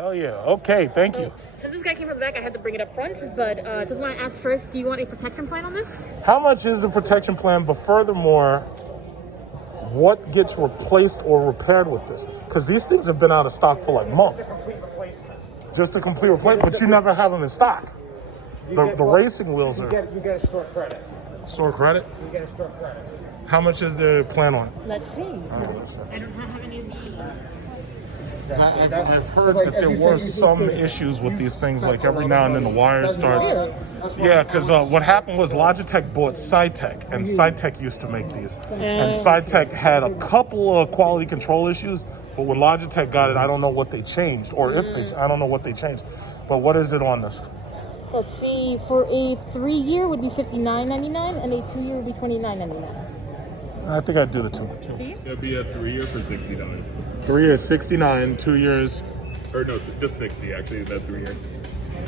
Hell yeah. Okay, thank you. Since this guy came from the back, I had to bring it up front, but just want to ask first, do you want a protection plan on this? How much is the protection plan? But furthermore, what gets replaced or repaired with this? Because these things have been out of stock for like months. Just a complete replacement, but you never have them in stock. The racing wheels are... You get a store credit. Store credit? You get a store credit. How much is the plan on? Let's see. I don't have any of these. I've heard that there were some issues with these things, like every now and then the wires start... Yeah, because what happened was Logitech bought Cytec, and Cytec used to make these. And Cytec had a couple of quality control issues, but when Logitech got it, I don't know what they changed, or if they... I don't know what they changed. But what is it on this? Let's see, for a 3-year would be $59.99, and a 2-year would be $29.99. I think I'd do the two. It'd be a 3-year for $60. 3 years, 69, 2 years... Or no, just 60 actually, that 3-year.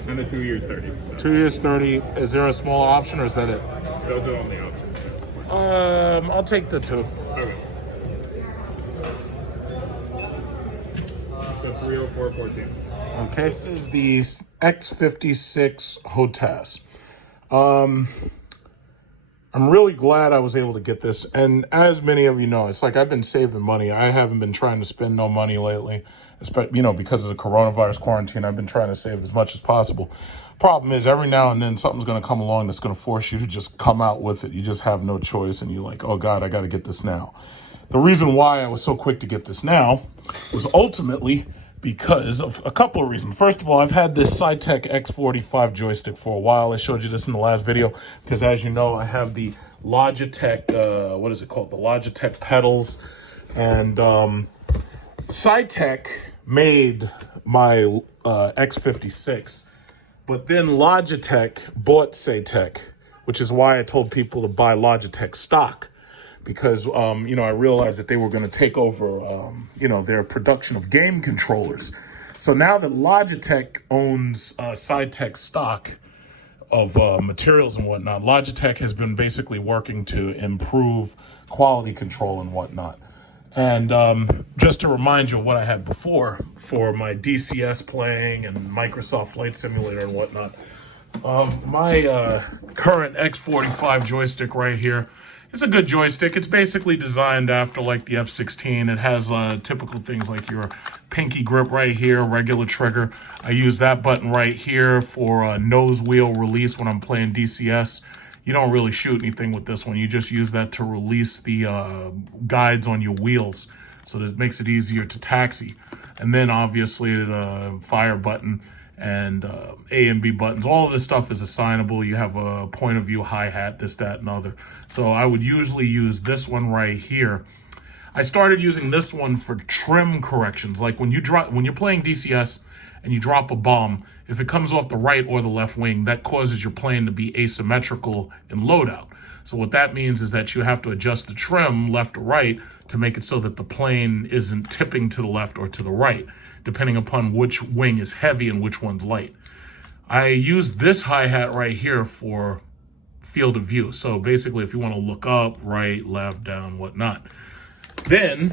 And the 2 years, 30. 2 years, 30. Is there a smaller option, or is that it? Those are only options. I'll take the 2. Okay. So 304.14. Okay. This is the X-56 HOTAS. I'm really glad I was able to get this. And as many of you know, it's like I've been saving money. I haven't been trying to spend no money lately, especially, because of the coronavirus quarantine. I've been trying to save as much as possible. Problem is, every now and then something's going to come along that's going to force you to just come out with it. You just have no choice, and you're like, oh God, I got to get this now. The reason why I was so quick to get this now was ultimately because of a couple of reasons. First of all, I've had this Cytec X-45 joystick for a while. I showed you this in the last video because, as you know, I have the Logitech, what is it called? The Logitech pedals. And Cytec made my X-56, but then Logitech bought Cytec, which is why I told people to buy Logitech stock. Because, I realized that they were going to take over, their production of game controllers. So now that Logitech owns Cytec stock of materials and whatnot, Logitech has been basically working to improve quality control and whatnot. And just to remind you of what I had before for my DCS playing and Microsoft Flight Simulator and whatnot, my current X-45 joystick right here, it's a good joystick. It's basically designed after like the F-16. It has typical things like your pinky grip right here, regular trigger. I use that button right here for nose wheel release when I'm playing DCS. You don't really shoot anything with this one. You just use that to release the guides on your wheels, so that it makes it easier to taxi. And then obviously the fire button and A and B buttons. All of this stuff is assignable. You have a point of view, hi-hat, this, that, and other. So I would usually use this one right here. I started using this one for trim corrections. Like when you're playing DCS and you drop a bomb, if it comes off the right or the left wing, that causes your plane to be asymmetrical in loadout. So what that means is that you have to adjust the trim left or right to make it so that the plane isn't tipping to the left or to the right, depending upon which wing is heavy and which one's light. I use this hi-hat right here for field of view. So basically, if you want to look up, right, left, down, whatnot. Then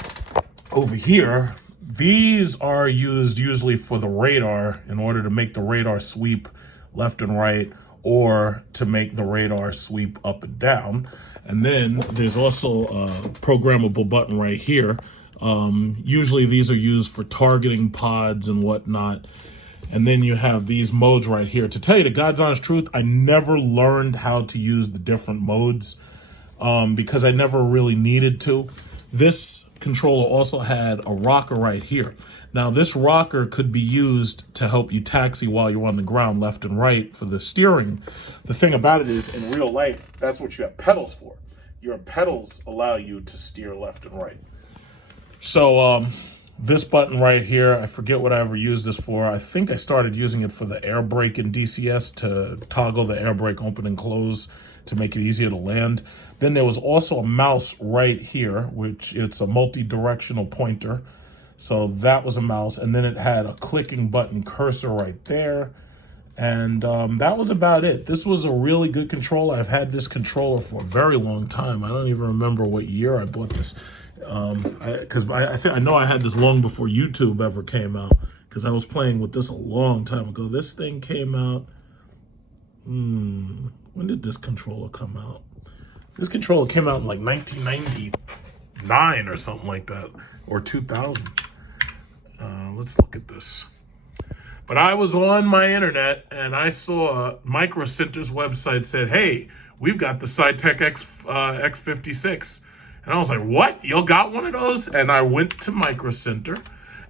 over here, these are used usually for the radar in order to make the radar sweep left and right, or to make the radar sweep up and down. And then there's also a programmable button right here. Usually these are used for targeting pods and whatnot. And then you have these modes right here. To tell you the God's honest truth, I never learned how to use the different modes because I never really needed to. This controller also had a rocker right here. Now this rocker could be used to help you taxi while you're on the ground left and right for the steering. The thing about it is, in real life, that's what you have pedals for. Your pedals allow you to steer left and right. So this button right here, I forget what I ever used this for. I think I started using it for the air brake in DCS to toggle the air brake open and close to make it easier to land. Then there was also a mouse right here, which it's a multi-directional pointer. So that was a mouse. And then it had a clicking button cursor right there. And that was about it. This was a really good controller. I've had this controller for a very long time. I don't even remember what year I bought this. Because I know I had this long before YouTube ever came out. because I was playing with this a long time ago. This thing came out, when did this controller come out? This controller came out in like 1999 or something like that, or 2000. Let's look at this. But I was on my internet and I saw Micro Center's website said, hey, we've got the Cytec X56. And I was like, what? You got one of those? And I went to Micro Center.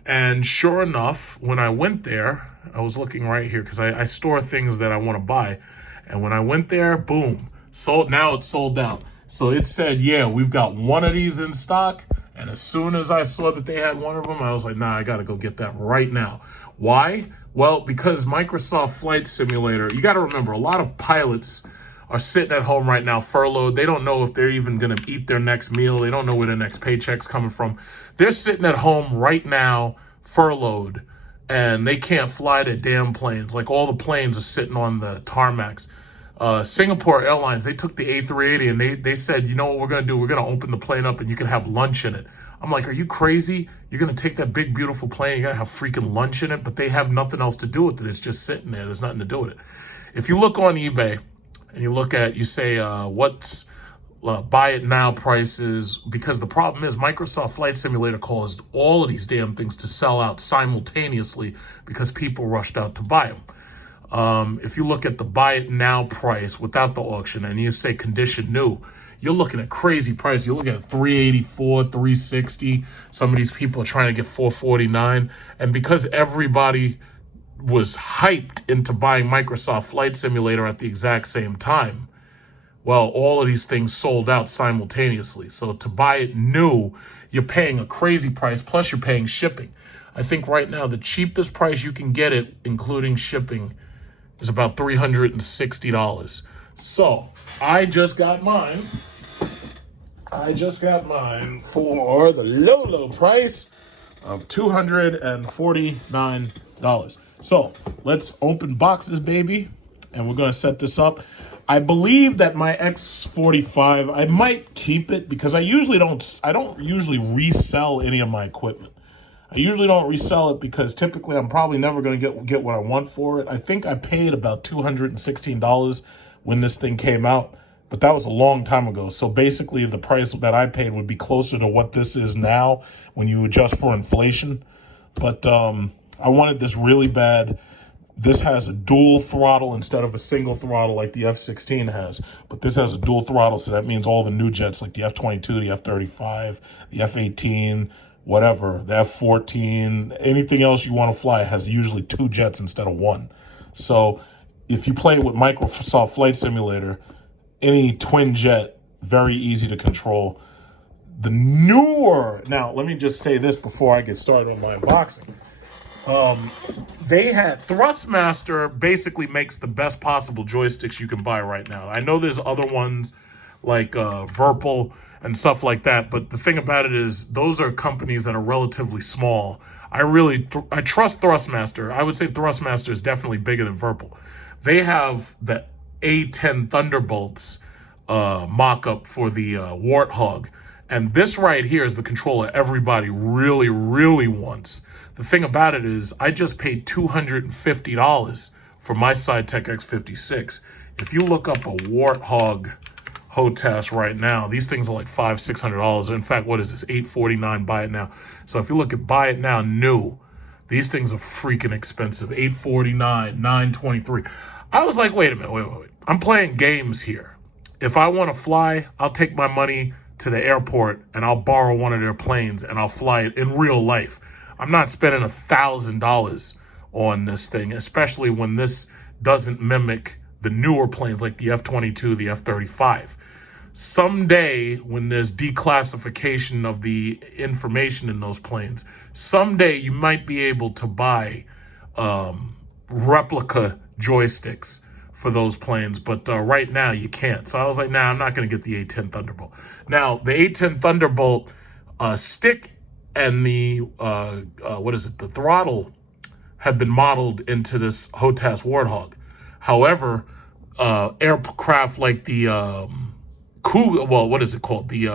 And sure enough, when I went there, I was looking right here because I store things that I want to buy. And when I went there, boom, sold. Now it's sold out. So it said, yeah, we've got one of these in stock. And as soon as I saw that they had one of them, I was like, nah, I got to go get that right now. Why? Well, because Microsoft Flight Simulator, you got to remember, a lot of pilots are sitting at home right now, furloughed. They don't know if they're even going to eat their next meal. They don't know where their next paycheck's coming from. They're sitting at home right now, furloughed, and they can't fly their damn planes. Like, all the planes are sitting on the tarmacs. Singapore Airlines, they took the A380 and they said, you know what we're going to do? We're going to open the plane up and you can have lunch in it. I'm like, are you crazy? You're going to take that big, beautiful plane, you're going to have freaking lunch in it, but they have nothing else to do with it. It's just sitting there. There's nothing to do with it. If you look on eBay and you say, what's buy it now prices, because the problem is Microsoft Flight Simulator caused all of these damn things to sell out simultaneously because people rushed out to buy them. If you look at the buy it now price without the auction and you say condition new, you're looking at crazy price. You're looking at $384, $360. Some of these people are trying to get $449. And because everybody was hyped into buying Microsoft Flight Simulator at the exact same time, well, all of these things sold out simultaneously. So to buy it new, you're paying a crazy price, plus you're paying shipping. I think right now the cheapest price you can get it, including shipping, is about $360. So I just got mine. For the low price of $249. So let's open boxes, baby, and we're gonna set this up. I believe that my X45, I might keep it because I don't usually resell any of my equipment. I usually don't resell it because typically I'm probably never going to get what I want for it. I think I paid about $216 when this thing came out, but that was a long time ago. So basically the price that I paid would be closer to what this is now when you adjust for inflation. But I wanted this really bad. This has a dual throttle instead of a single throttle like the F-16 has. But this has a dual throttle, so that means all the new jets like the F-22, the F-35, the F-18, whatever, the F-14, anything else you want to fly has usually 2 jets instead of 1. So if you play with Microsoft Flight Simulator, any twin jet, very easy to control. The newer, now let me just say this before I get started on my unboxing. They had Thrustmaster basically makes the best possible joysticks you can buy right now. I know there's other ones like Virpil and stuff like that, but the thing about it is those are companies that are relatively small. I trust Thrustmaster. I would say Thrustmaster is definitely bigger than Virpil. They have the A10 Thunderbolts mock-up for the Warthog, and this right here is the controller everybody really, really wants. The thing about it is I just paid $250 for my Cytec X-56. If you look up a Warthog HOTAS right now, these things are like $500-600. In fact, what is this? $849 buy it now. So if you look at buy it now new, these things are freaking expensive. $849, $923. I was like, wait a minute, wait. I'm playing games here. If I want to fly, I'll take my money to the airport and I'll borrow one of their planes and I'll fly it in real life. I'm not spending $1,000 on this thing, especially when this doesn't mimic the newer planes like the F-22, the F-35. Someday, when there's declassification of the information in those planes, someday you might be able to buy replica joysticks for those planes, but right now you can't. So I was like, nah, I'm not going to get the A10 Thunderbolt. Now, the A10 Thunderbolt stick and the, the throttle have been modeled into this HOTAS Warthog. However, aircraft like the the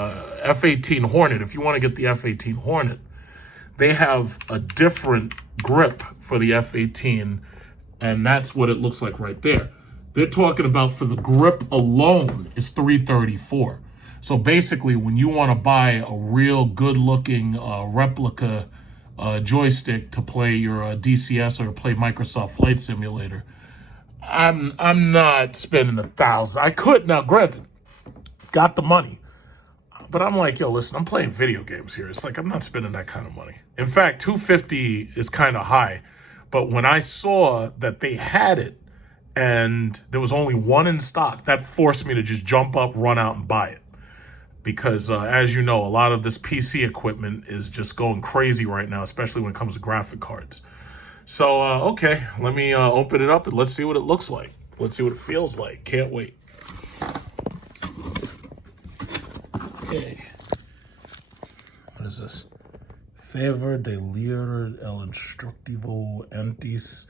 F-18 Hornet, if you want to get the F-18 Hornet, they have a different grip for the F-18, and that's what it looks like right there. They're talking about for the grip alone is $334. So basically, when you want to buy a real good-looking replica joystick to play your DCS or to play Microsoft Flight Simulator, I'm not spending $1,000. I could now, granted, got the money, but I'm like, yo, listen, I'm playing video games here. It's like I'm not spending that kind of money. In fact, $250 is kind of high, but when I saw that they had it and there was only one in stock, that forced me to just jump up, run out, and buy it. Because as you know, a lot of this PC equipment is just going crazy right now, especially when it comes to graphic cards. So, okay, let me open it up and let's see what it looks like. Let's see what it feels like. Can't wait. Okay. What is this? Favor de leer el instructivo antes.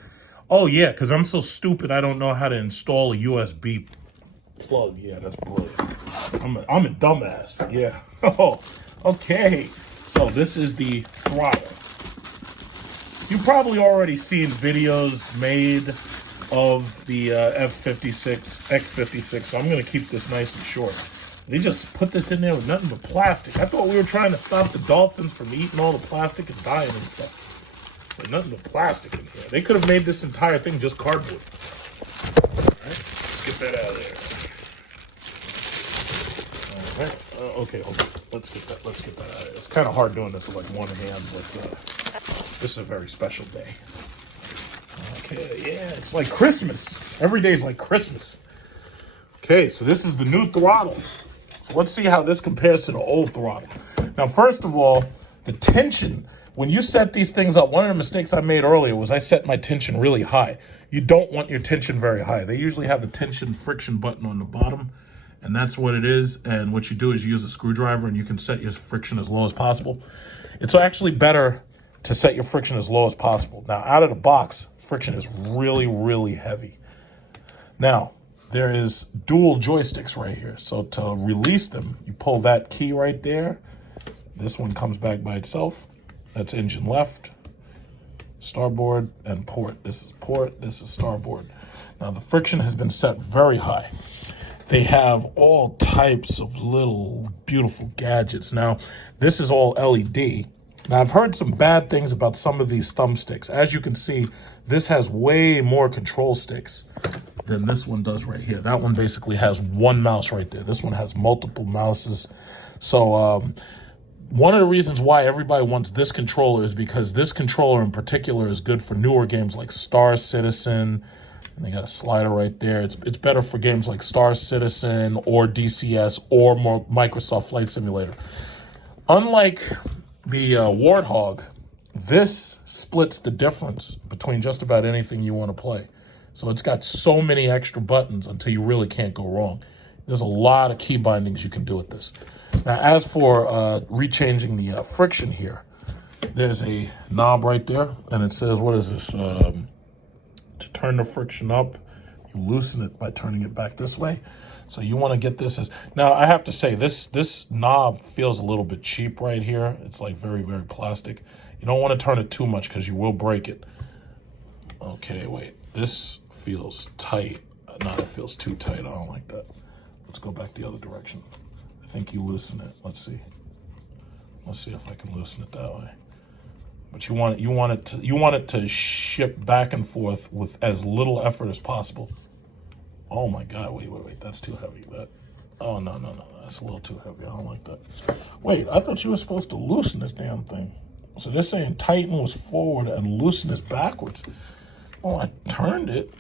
Oh, yeah, because I'm so stupid I don't know how to install a USB plug. Yeah, that's brilliant. I'm a dumbass. Yeah. Oh, okay. So this is the throttle. You've probably already seen videos made of the F-56, X-56, so I'm going to keep this nice and short. They just put this in there with nothing but plastic. I thought we were trying to stop the dolphins from eating all the plastic and dying and stuff. There's nothing but plastic in here. They could have made this entire thing just cardboard. All right, let's get that out of there. All right, okay, hold on. Let's get that out of there. It's kind of hard doing this with like one hand, but this is a very special day. Okay, yeah, it's like Christmas. Every day is like Christmas. Okay, so this is the new throttle. So let's see how this compares to the old throttle. Now, first of all, the tension, when you set these things up, one of the mistakes I made earlier was I set my tension really high. You don't want your tension very high. They usually have a tension friction button on the bottom, and that's what it is. And what you do is you use a screwdriver and you can set your friction as low as possible. It's actually better to set your friction as low as possible. Now, out of the box, friction is really, really heavy. Now, there is dual joysticks right here. So to release them, you pull that key right there. This one comes back by itself. That's engine left, starboard, and port. This is port, this is starboard. Now the friction has been set very high. They have all types of little beautiful gadgets. Now, this is all LED. Now, I've heard some bad things about some of these thumbsticks. As you can see, this has way more control sticks than this one does right here. That one basically has one mouse right there. This one has multiple mouses. So one of the reasons why everybody wants this controller is because this controller in particular is good for newer games like Star Citizen. And they got a slider right there. It's better for games like Star Citizen or DCS or more Microsoft Flight Simulator. Unlike the Warthog, this splits the difference between just about anything you want to play. So it's got so many extra buttons until you really can't go wrong. There's a lot of key bindings you can do with this. Now, as for rechanging the friction here, there's a knob right there, and it says, what is this? To turn the friction up, you loosen it by turning it back this way. So you want to get this as, now I have to say, this knob feels a little bit cheap right here. It's like very, very plastic. You don't want to turn it too much because you will break it. Okay, wait, this feels tight. No, it feels too tight. I don't like that. Let's go back the other direction. I think you loosen it. Let's see. Let's see if I can loosen it that way. But you want it to ship back and forth with as little effort as possible. Oh my God! Wait. That's too heavy. Oh no. That's a little too heavy. I don't like that. Wait, I thought you were supposed to loosen this damn thing. So they're saying tighten was forward and loosen is backwards. Oh, I turned it.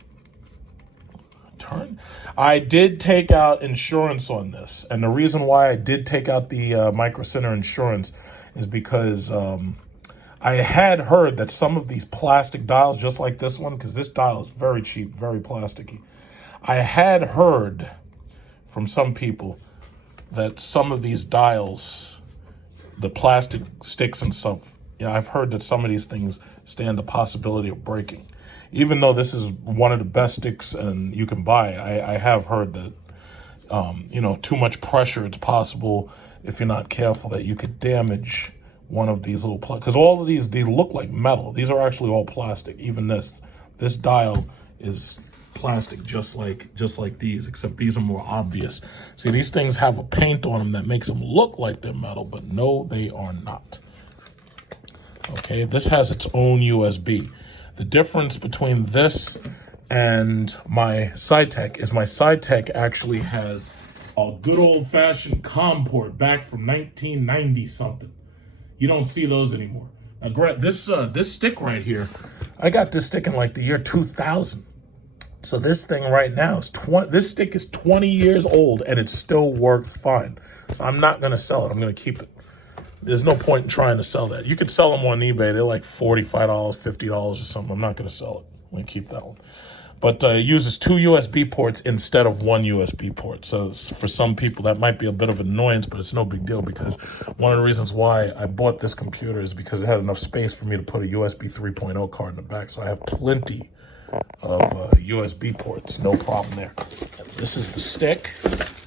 I did take out insurance on this, and the reason why I did take out the Micro Center insurance is because I had heard that some of these plastic dials, just like this one, because this dial is very cheap, very plasticky. I had heard from some people that some of these dials, the plastic sticks and stuff, I've heard that some of these things stand the possibility of breaking. Even though this is one of the best sticks and you can buy, I have heard that, too much pressure, it's possible, if you're not careful, that you could damage one of these little, because all of these, they look like metal. These are actually all plastic. Even this dial is plastic, just like these, except these are more obvious. See, these things have a paint on them that makes them look like they're metal, but no, they are not. Okay, this has its own USB. The difference between this and my SideTech is my SideTech actually has a good old-fashioned COM port back from 1990 something. You don't see those anymore. Now, this stick right here, I got this stick in like the year 2000. So this thing right now is this stick is 20 years old and it still works fine. So I'm not gonna sell it. I'm gonna keep it. There's no point in trying to sell that. You could sell them on eBay. They're like $45, $50 or something. I'm not gonna sell it. I'm gonna keep that one. But it uses 2 USB ports instead of 1 USB port. So for some people, that might be a bit of annoyance, but it's no big deal because one of the reasons why I bought this computer is because it had enough space for me to put a USB 3.0 card in the back. So I have plenty of USB ports, no problem there. And this is the stick.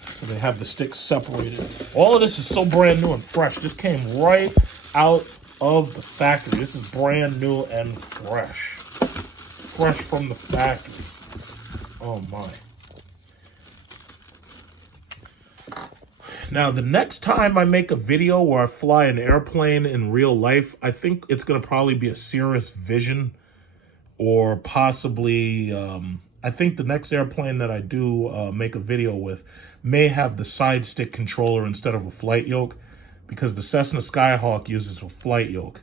So they have the sticks separated. All of this is so brand new and fresh. This came right out of the factory. This is brand new and fresh. Fresh from the factory. Oh my. Now, the next time I make a video where I fly an airplane in real life, I think it's going to probably be a Cirrus Vision or possibly, I think the next airplane that I do make a video with may have the side stick controller instead of a flight yoke because the Cessna Skyhawk uses a flight yoke.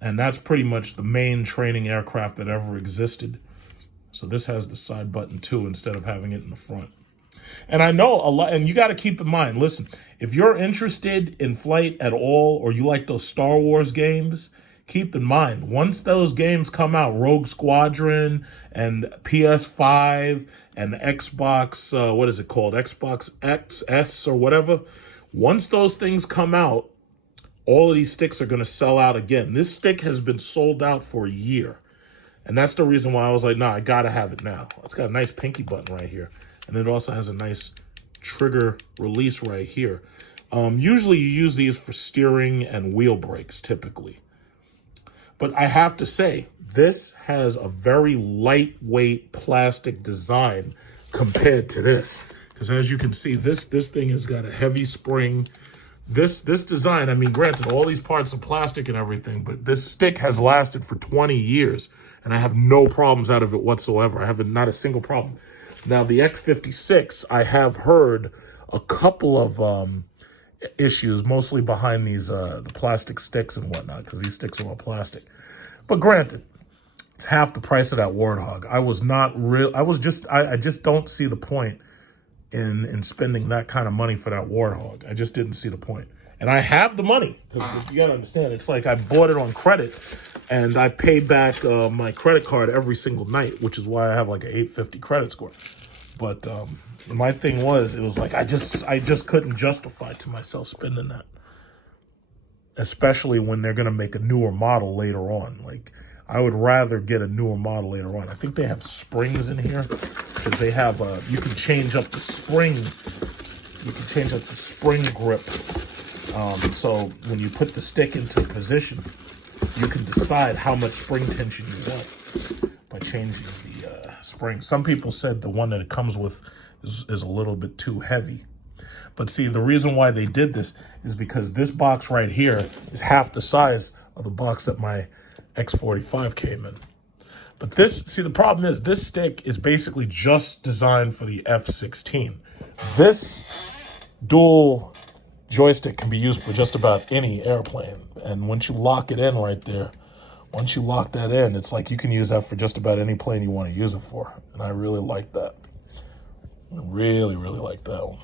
And that's pretty much the main training aircraft that ever existed. So this has the side button too, instead of having it in the front. And I know a lot, and you got to keep in mind, listen, if you're interested in flight at all, or you like those Star Wars games, keep in mind, once those games come out, Rogue Squadron and PS5 and Xbox, what is it called? Xbox XS or whatever. Once those things come out, all of these sticks are going to sell out again. This stick has been sold out for a year. And that's the reason why I was like, nah, I got to have it now. It's got a nice pinky button right here. And then it also has a nice trigger release right here. Usually you use these for steering and wheel brakes, typically. But I have to say, this has a very lightweight plastic design compared to this. Because as you can see, this thing has got a heavy spring. This design, I mean, granted, all these parts are plastic and everything, but this stick has lasted for 20 years, and I have no problems out of it whatsoever. I have not a single problem. Now, the X-56, I have heard a couple of issues, mostly behind these the plastic sticks and whatnot, because these sticks are all plastic. But granted, it's half the price of that Warthog. I just don't see the point in spending that kind of money for that Warthog. I just didn't see the point. And I have the money, because you got to understand, it's like I bought it on credit, and I paid back my credit card every single night, which is why I have like an 850 credit score. But my thing was, it was like I just couldn't justify to myself spending that, especially when they're going to make a newer model later on. Like, I would rather get a newer model later on. I think they have springs in here because they have you can change up the spring. You can change up the spring grip. So when you put the stick into position, you can decide how much spring tension you want by changing the spring. Some people said the one that it comes with is a little bit too heavy. But see, the reason why they did this is because this box right here is half the size of the box that my X-45 came in. But the problem is this stick is basically just designed for the F-16. This dual joystick can be used for just about any airplane. And once you lock it in right there, once you lock that in, it's like you can use that for just about any plane you want to use it for. And I really like that. I really, really like that one.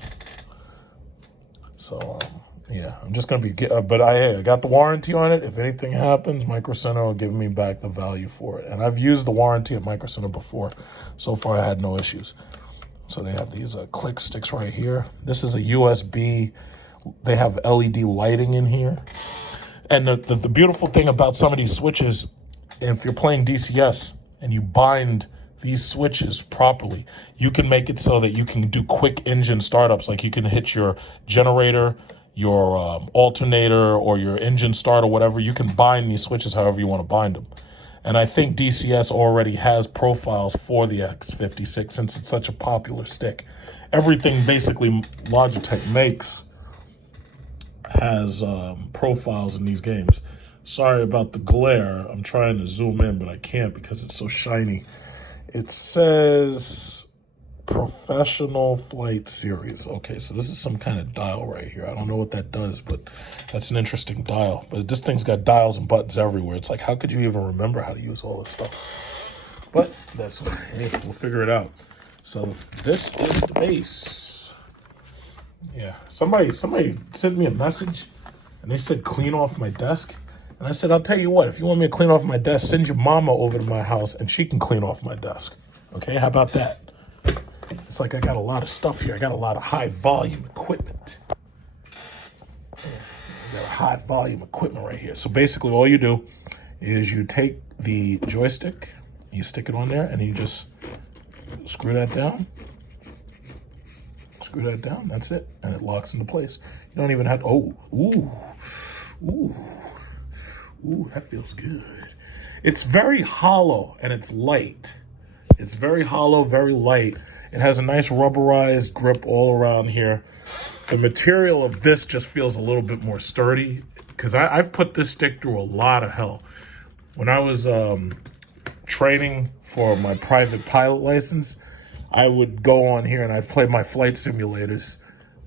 So, yeah, I'm just going to be, but I got the warranty on it. If anything happens, Micro Center will give me back the value for it. And I've used the warranty at Micro Center before. So far, I had no issues. So they have these click sticks right here. This is a USB. They have LED lighting in here. And the beautiful thing about some of these switches, if you're playing DCS and you bind these switches properly, you can make it so that you can do quick engine startups. Like you can hit your generator your alternator or your engine start or whatever, you can bind these switches however you want to bind them. And I think DCS already has profiles for the X-56 since it's such a popular stick. Everything basically Logitech makes has profiles in these games. Sorry about the glare. I'm trying to zoom in, but I can't because it's so shiny. It says Professional Flight Series. Okay, so this is some kind of dial right here. I don't know what that does, but that's an interesting dial. But this thing's got dials and buttons everywhere. It's like, how could you even remember how to use all this stuff? But that's, hey, we'll figure it out. So this is the base. Yeah, somebody sent me a message and they said clean off my desk. And I said, I'll tell you what, if you want me to clean off my desk, send your mama over to my house and she can clean off my desk. Okay, how about that? It's like I got a lot of stuff here. I got a lot of high volume equipment. I got a high volume equipment right here. So basically all you do is you take the joystick, you stick it on there, and you just screw that down. Screw that down, that's it. And it locks into place. You don't even have to, ooh, that feels good. It's very hollow and it's light. It's very hollow, very light. It has a nice rubberized grip all around here. The material of this just feels a little bit more sturdy because I've put this stick through a lot of hell. When I was training for my private pilot license, I would go on here and I'd play my flight simulators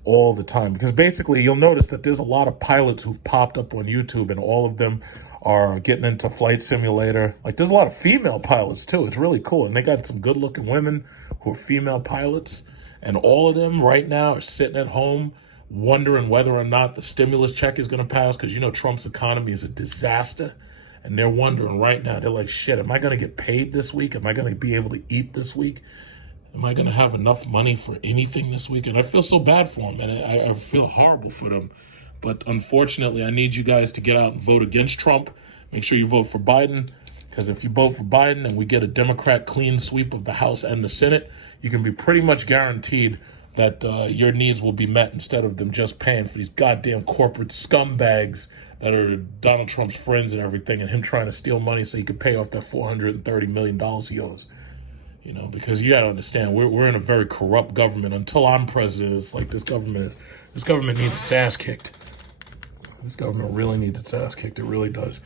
all the time. Because basically you'll notice that there's a lot of pilots who've popped up on YouTube and all of them are getting into flight simulator. Like there's a lot of female pilots too. It's really cool. And they got some good looking women who are female pilots. And all of them right now are sitting at home wondering whether or not the stimulus check is going to pass. Because you know Trump's economy is a disaster. And they're wondering right now, they're like, shit, am I going to get paid this week? Am I going to be able to eat this week? Am I going to have enough money for anything this week? And I feel so bad for them. And I feel horrible for them. But unfortunately, I need you guys to get out and vote against Trump. Make sure you vote for Biden, because if you vote for Biden and we get a Democrat clean sweep of the House and the Senate, you can be pretty much guaranteed that your needs will be met instead of them just paying for these goddamn corporate scumbags that are Donald Trump's friends and everything, and him trying to steal money so he could pay off that $430 million he owes. You know, because you got to understand, we're in a very corrupt government. Until I'm president, it's like this government needs its ass kicked. This government really needs its ass kicked. It really does.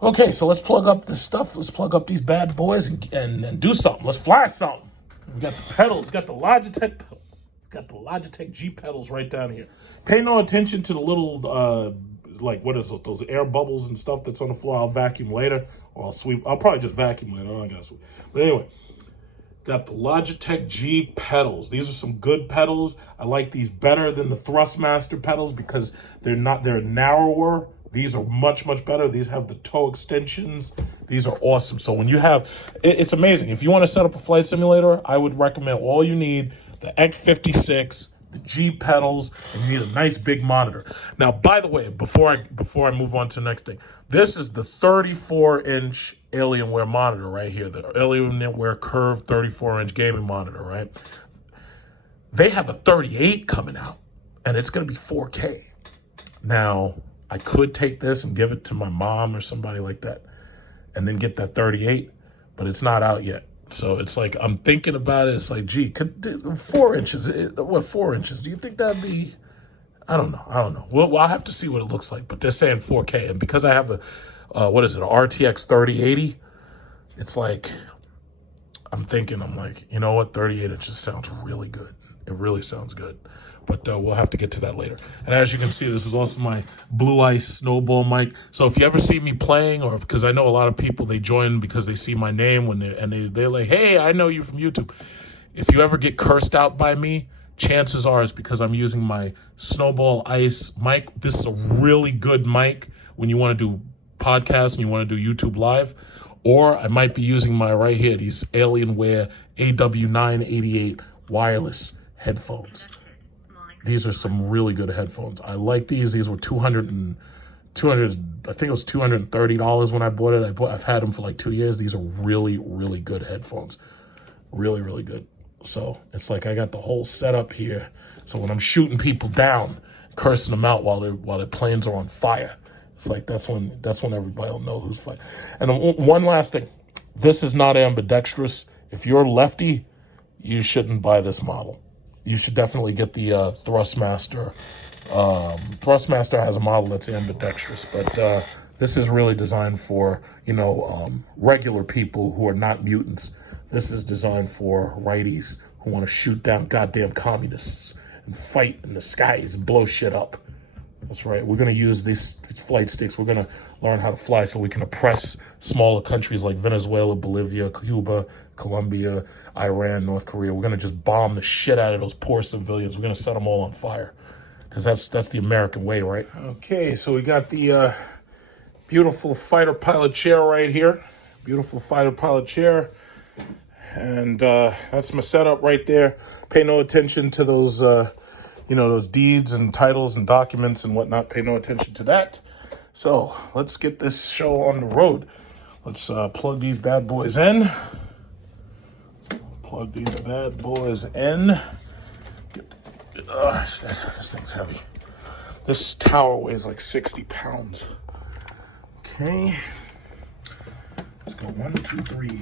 Okay, so let's plug up this stuff. Let's plug up these bad boys and do something. Let's fly something. We got the pedals. We got the Logitech pedals. Got the Logitech G pedals right down here. Pay no attention to the little, like, what is it? Those air bubbles and stuff that's on the floor. I'll vacuum later, or I'll sweep. I'll probably just vacuum later. I gotta sweep. But anyway, got the Logitech G pedals. These are some good pedals. I like these better than the Thrustmaster pedals because they're narrower. These are much, much better. These have the toe extensions. These are awesome. So when you have, it's amazing. If you want to set up a flight simulator, I would recommend all you need, the X-56, the G pedals, and you need a nice big monitor. Now, by the way, before I move on to the next thing, this is the 34-inch Alienware monitor right here, the Alienware curved 34-inch gaming monitor, right? They have a 38 coming out, and it's going to be 4K. Now, I could take this and give it to my mom or somebody like that and then get that 38, but it's not out yet. So it's like, I'm thinking about it. It's like, gee, 4 inches, what, 4 inches? Do you think that'd be, I don't know. Well, I'll have to see what it looks like, but they're saying 4K. And because I have a, what is it, a RTX 3080, it's like, I'm like, you know what, 38 inches sounds really good. It really sounds good. But we'll have to get to that later. And as you can see, this is also my Blue Ice snowball mic. So if you ever see me playing, or because I know a lot of people, they join because they see my name when they're like, hey, I know you from YouTube. If you ever get cursed out by me, chances are it's because I'm using my Snowball Ice mic. This is a really good mic when you want to do podcasts and you want to do YouTube Live. Or I might be using my right here, these Alienware AW988 wireless headphones. These are some really good headphones. I like these. These were $200, I think it was $230 when I bought it. I've had them for like 2 years. These are really, really good headphones. Really, really good. So it's like I got the whole setup here. So when I'm shooting people down cursing them out while their planes are on fire. It's like that's when everybody will know who's fighting. And one last thing, this is not ambidextrous. If you're lefty, you shouldn't buy this model. You should definitely get the Thrustmaster. Thrustmaster has a model that's ambidextrous, but this is really designed for, you know, regular people who are not mutants. This is designed for righties who want to shoot down goddamn communists and fight in the skies and blow shit up. That's right. We're going to use these flight sticks. We're going to learn how to fly so we can oppress smaller countries like Venezuela, Bolivia, Cuba, Colombia, Iran, North Korea. We're going to just bomb the shit out of those poor civilians. We're going to set them all on fire because that's the American way, right? Okay, so we got the beautiful fighter pilot chair right here. Beautiful fighter pilot chair. And that's my setup right there. Pay no attention to those, you know, those deeds and titles and documents and whatnot. Pay no attention to that. So let's get this show on the road. Let's plug these bad boys in. Plug these bad boys in. This thing's heavy. This tower weighs like 60 pounds. Okay. Let's go 1, 2, 3.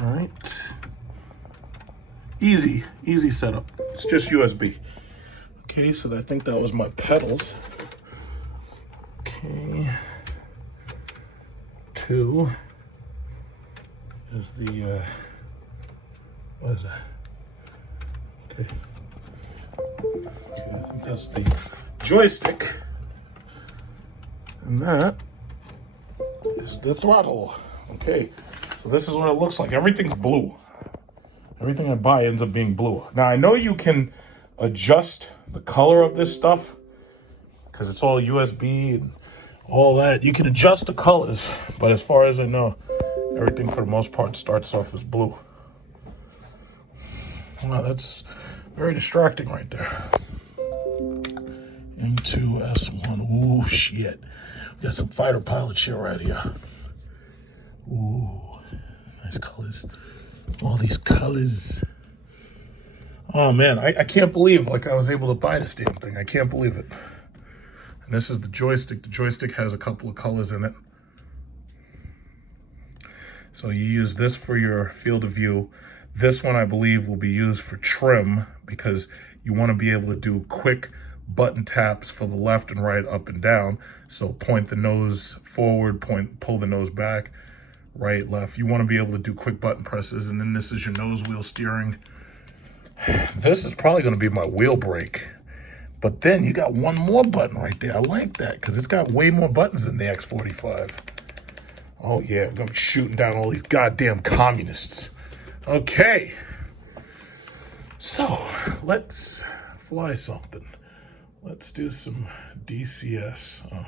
All right. Easy setup. It's just USB. Okay, so I think that was my pedals. Okay. 2 is the, what is that? Okay. Okay, I think that's the joystick. And that is the throttle. Okay, so this is what it looks like. Everything's blue. Everything I buy ends up being blue. Now, I know you can adjust the color of this stuff because it's all USB and all that. You can adjust the colors, but as far as I know, everything for the most part starts off as blue. Wow, that's very distracting right there. M2S1. Ooh, shit. We got some fighter pilot shit right here. Ooh, nice colors. All these colors. Oh man, I can't believe like I was able to buy this damn thing. I can't believe it. And this is the joystick. The joystick has a couple of colors in it. So you use this for your field of view. This one I believe will be used for trim because you want to be able to do quick button taps for the left and right, up and down. So point the nose forward, pull the nose back. Right, left. You want to be able to do quick button presses, and then this is your nose wheel steering. This is probably going to be my wheel brake. But then you got one more button right there. I like that because it's got way more buttons than the X-45. Oh yeah, we're going to be shooting down all these goddamn communists. Okay. So, let's fly something. Let's do some DCS. Oh,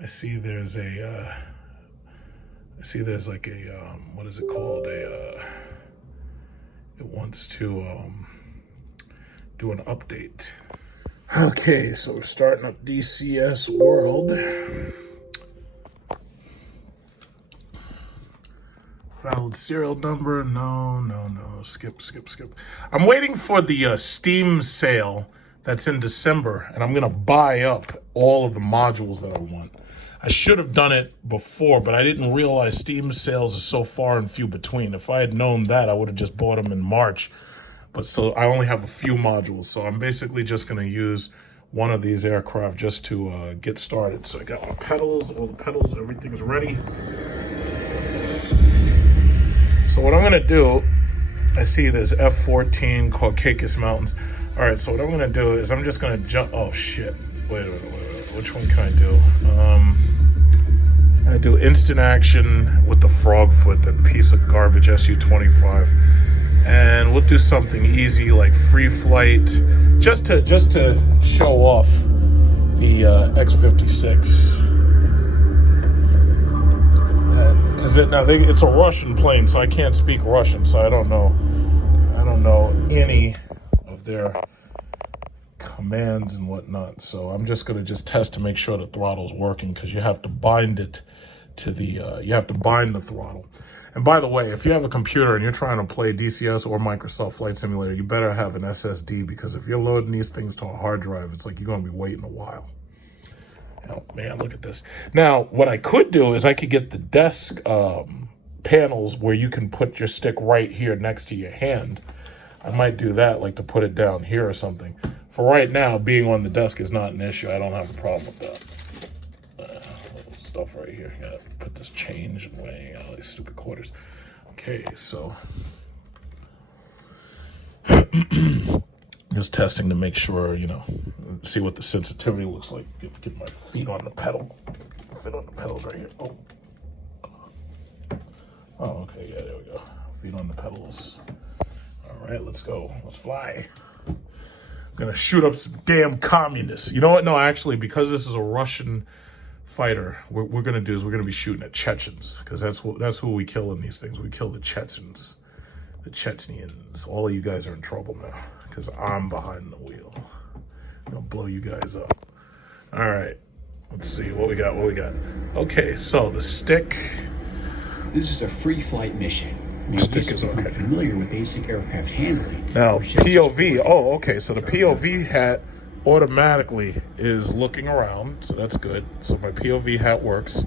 I see there's a... there's like a, what is it called? It wants to do an update. Okay, so we're starting up DCS World. Valid serial number, no. Skip. I'm waiting for the Steam sale that's in December, and I'm gonna buy up all of the modules that I want. I should have done it before, but I didn't realize Steam sales are so far and few between. If I had known that, I would have just bought them in March. But so I only have a few modules. So I'm basically just going to use one of these aircraft just to get started. So I got my pedals, all the pedals, everything's ready. So what I'm going to do, I see there's F-14 Caucasus Mountains. All right, so what I'm going to do is I'm just going to jump. Oh, shit. Wait. Which one can I do? I do instant action with the frog foot, that piece of garbage Su-25, and we'll do something easy like free flight, just to show off the X-56. Because it's a Russian plane, so I can't speak Russian, so I don't know any of their commands and whatnot. So I'm just going to test to make sure the throttle's working, because you have to bind it to the you have to bind the throttle. And by the way, if you have a computer and you're trying to play DCS or Microsoft Flight Simulator, you better have an SSD, because if you're loading these things to a hard drive, it's like you're going to be waiting a while. Oh, man, look at this. Now, what I could do is I could get the desk panels where you can put your stick right here next to your hand. I might do that, like to put it down here or something. For right now, being on the desk is not an issue. I don't have a problem with that. Little stuff right here. Gotta put this change away. All these stupid quarters. Okay, so just testing to make sure, you know, see what the sensitivity looks like. Get my feet on the pedal. Fit on the pedals right here. Oh, okay, yeah, there we go. Feet on the pedals. All right, let's go. Let's fly. I'm gonna shoot up some damn communists. You know what? No, actually, because this is a Russian fighter, what we're gonna do is we're gonna be shooting at Chechens, because that's who we kill in these things. We kill the Chechens, the Chechenians. All of you guys are in trouble now, because I'm behind the wheel. I'm gonna blow you guys up. All right, let's see what we got. Okay, so the stick. This is a free flight mission. Stick is okay. Familiar with basic aircraft handling. Now, POV, oh, okay, so the POV hat automatically is looking around, so that's good. So my POV hat works.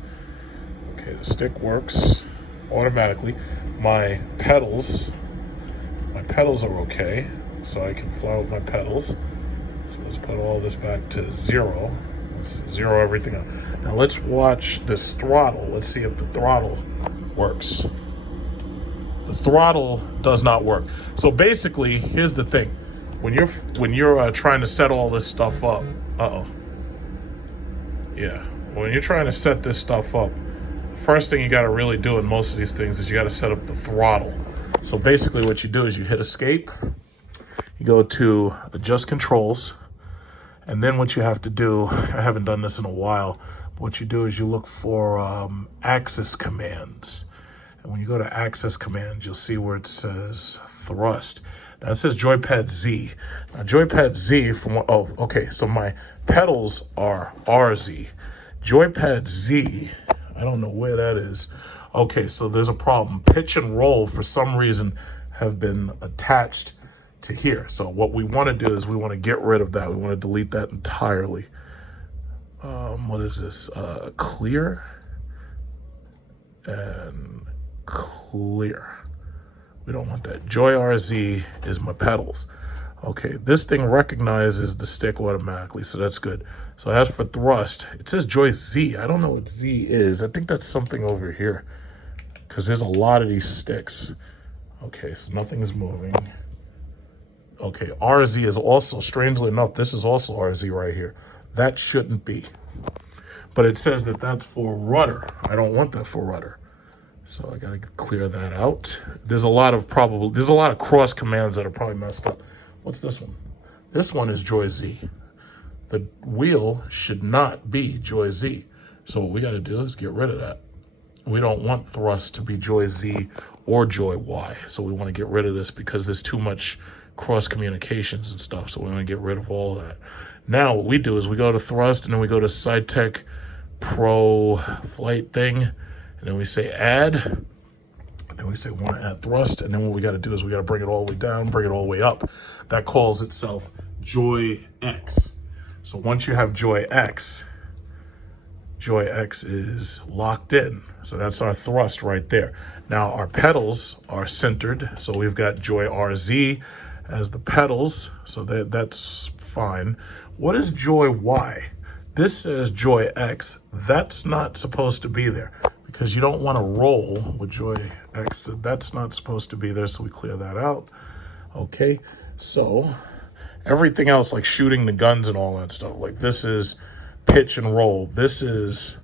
Okay, the stick works automatically. My pedals are okay, so I can fly with my pedals. So let's put all this back to 0. Let's zero everything out. Now let's watch this throttle. Let's see if the throttle works. The throttle does not work. So basically, here's the thing: when you're trying to set all this stuff up, when you're trying to set this stuff up, the first thing you got to really do in most of these things is you got to set up the throttle. So basically, what you do is you hit escape, you go to adjust controls, and then what you have to do, I haven't done this in a while, but what you do is you look for access commands. And when you go to access commands, you'll see where it says thrust. Now it says joypad Z. Now joypad Z so my pedals are RZ. Joypad Z, I don't know where that is. Okay, so there's a problem. Pitch and roll, for some reason, have been attached to here. So what we want to do is we want to get rid of that. We want to delete that entirely. What is this? Clear and clear. We don't want that. Joy RZ is my pedals. Okay, this thing recognizes the stick automatically, so that's good. So as for thrust, it says Joy Z. I don't know what Z is. I think that's something over here, because there's a lot of these sticks. Okay, so nothing's moving. Okay, RZ is also, strangely enough, this is also RZ right here. That shouldn't be. But it says that that's for rudder. I don't want that for rudder. So I gotta clear that out. There's a lot of cross commands that are probably messed up. What's this one? This one is Joy Z. The wheel should not be Joy Z. So what we gotta do is get rid of that. We don't want thrust to be Joy Z or Joy Y. So we wanna get rid of this because there's too much cross communications and stuff. So we wanna get rid of all of that. Now what we do is we go to thrust, and then we go to SciTech Pro flight thing. And then we say add, and then we say we want to add thrust, and then what we got to do is we got to bring it all the way down, bring it all the way up. That calls itself Joy X. So once you have Joy X is locked in. So that's our thrust right there. Now our pedals are centered, so we've got Joy RZ as the pedals, so that's fine. What is Joy Y? This says Joy X. That's not supposed to be there, because you don't want to roll with Joy X. That's not supposed to be there, so we clear that out. Okay, so everything else, like shooting the guns and all that stuff, like this is pitch and roll. This is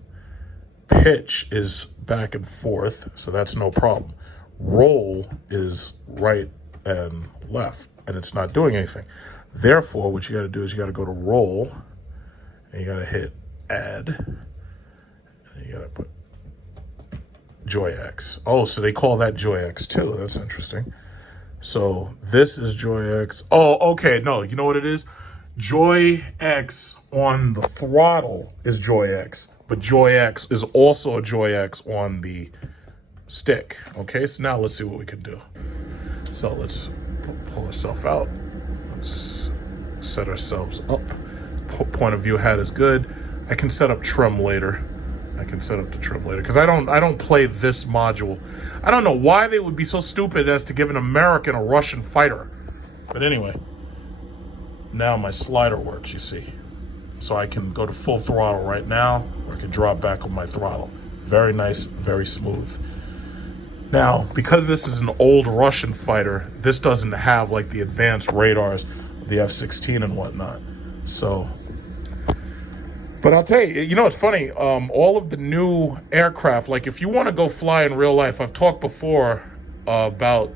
pitch is back and forth, so that's no problem. Roll is right and left, and it's not doing anything. Therefore, what you got to do is you got to go to roll, and you got to hit add, and you got to put Joy X. Oh, so they call that Joy X too. That's interesting. So this is Joy X. Oh, okay. No, you know what it is? Joy X on the throttle is Joy X, but Joy X is also a Joy X on the stick. Okay, so now let's see what we can do. So let's pull ourselves out. Let's set ourselves up. Point of view hat is good. I can set up trim later. Because I don't play this module. I don't know why they would be so stupid as to give an American a Russian fighter. But anyway, now my slider works, you see. So I can go to full throttle right now, or I can drop back on my throttle. Very nice, very smooth. Now, because this is an old Russian fighter, this doesn't have like the advanced radars of the F-16 and whatnot. So, but I'll tell you, you know, it's funny, all of the new aircraft, like if you want to go fly in real life, I've talked before about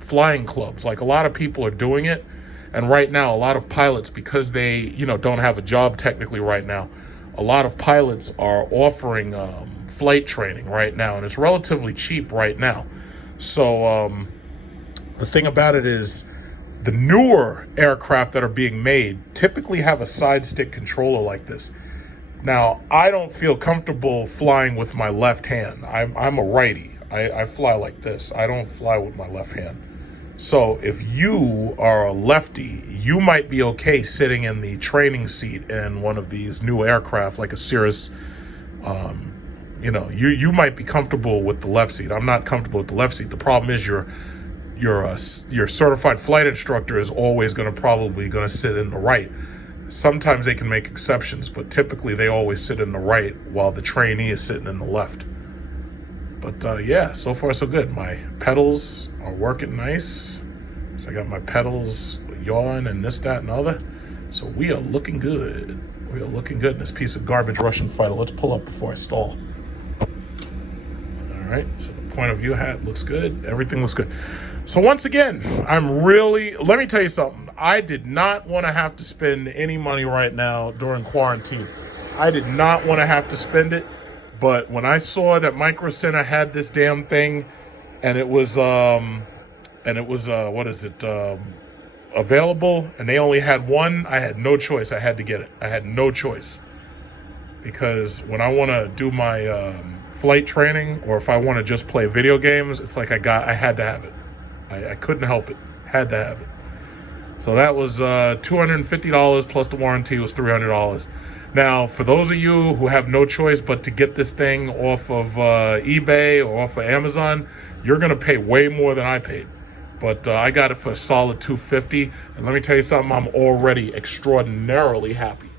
flying clubs. Like a lot of people are doing it. And right now, a lot of pilots, because they, you know, don't have a job technically right now, a lot of pilots are offering flight training right now, and it's relatively cheap right now. So the thing about it is, the newer aircraft that are being made typically have a side stick controller like this. Now, I don't feel comfortable flying with my left hand. I'm a righty. I fly like this. I don't fly with my left hand. So if you are a lefty, you might be okay sitting in the training seat in one of these new aircraft, like a Cirrus. You know, you might be comfortable with the left seat. I'm not comfortable with the left seat. The problem is your certified flight instructor is always probably going to sit in the right. Sometimes they can make exceptions, but typically they always sit in the right while the trainee is sitting in the left. But yeah, so far so good. My pedals are working nice. So I got my pedals yawing and this, that, and other. So we are looking good. We are looking good in this piece of garbage Russian fighter. Let's pull up before I stall. All right, so the point of view hat looks good. Everything looks good. So once again, let me tell you something. I did not want to have to spend any money right now during quarantine. I did not want to have to spend it. But when I saw that Micro Center had this damn thing, and it was available, and they only had one, I had no choice. I had to get it. I had no choice. Because when I want to do my flight training, or if I want to just play video games, it's like I had to have it. I couldn't help it. Had to have it. So that was $250 plus the warranty was $300. Now, for those of you who have no choice but to get this thing off of eBay or off of Amazon, you're going to pay way more than I paid. But I got it for a solid $250. And let me tell you something, I'm already extraordinarily happy.